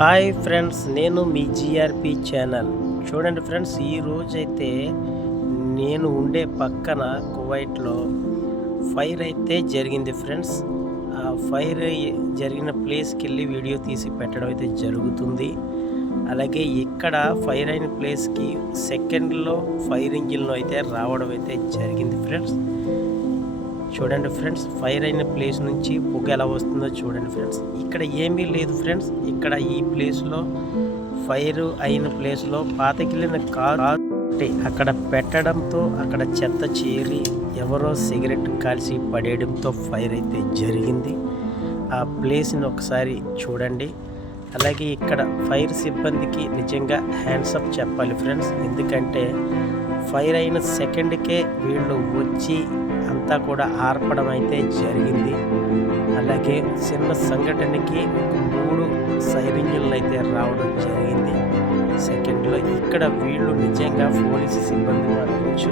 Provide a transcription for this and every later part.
Hi friends, నేను మీ GRP channel. చూడండి friends, ఈరోజైతే నేను ఉండే పక్కన కువైట్లో ఫైర్ అయితే జరిగింది ఫ్రెండ్స్. ఆ ఫైర్ జరిగిన ప్లేస్కి వెళ్ళి వీడియో తీసి పెట్టడం అయితే జరుగుతుంది. అలాగే ఇక్కడ ఫైర్ అయిన ప్లేస్కి సెకండ్లో ఫైర్ ఇంజిన్లో అయితే రావడం అయితే జరిగింది ఫ్రెండ్స్. చూడండి ఫ్రెండ్స్, ఫైర్ అయిన ప్లేస్ నుంచి పొగ ఎలా వస్తుందో చూడండి ఫ్రెండ్స్. ఇక్కడ ఏమీ లేదు ఫ్రెండ్స్. ఇక్కడ ఈ ప్లేస్లో ఫైర్ అయిన ప్లేస్లో పాతకిల్లిన కారు అక్కడ పెట్టడంతో అక్కడ చెత్త చేరి ఎవరో సిగరెట్ కాల్చి పడేయడంతో ఫైర్ అయితే జరిగింది. ఆ ప్లేస్ని ఒకసారి చూడండి. అలాగే ఇక్కడ ఫైర్ సిబ్బందికి నిజంగా హ్యాండ్సప్ చెప్పాలి ఫ్రెండ్స్. ఎందుకంటే ఫైర్ అయిన సెకండ్కే వీళ్ళు వచ్చి అంతా కూడా ఆర్పడం అయితే జరిగింది. అలాగే చిన్న సంఘటనకి 3 సైరింజన్లు అయితే రావడం జరిగింది సెకండ్లో. ఇక్కడ వీళ్ళు నిజంగా పోలీసు సిబ్బంది అవ్వచ్చు,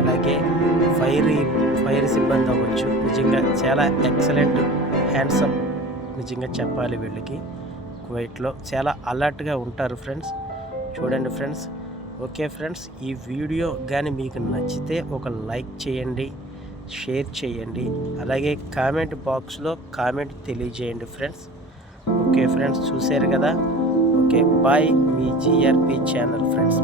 అలాగే ఫైర్ సిబ్బంది అవ్వచ్చు. నిజంగా చాలా ఎక్సలెంట్ హ్యాండ్సప్ నిజంగా చెప్పాలి వీళ్ళకి. కువైట్లో చాలా అలర్ట్గా ఉంటారు ఫ్రెండ్స్. చూడండి ఫ్రెండ్స్. ఓకే ఫ్రెండ్స్, ఈ వీడియో కానీ మీకు నచ్చితే ఒక లైక్ చేయండి, షేర్ చేయండి, అలాగే కామెంట్ బాక్స్లో కామెంట్ తెలియజేయండి ఫ్రెండ్స్. ఓకే ఫ్రెండ్స్, చూశారు కదా. Okay, bye. మీ జిఆర్పి ఛానల్ ఫ్రెండ్స్.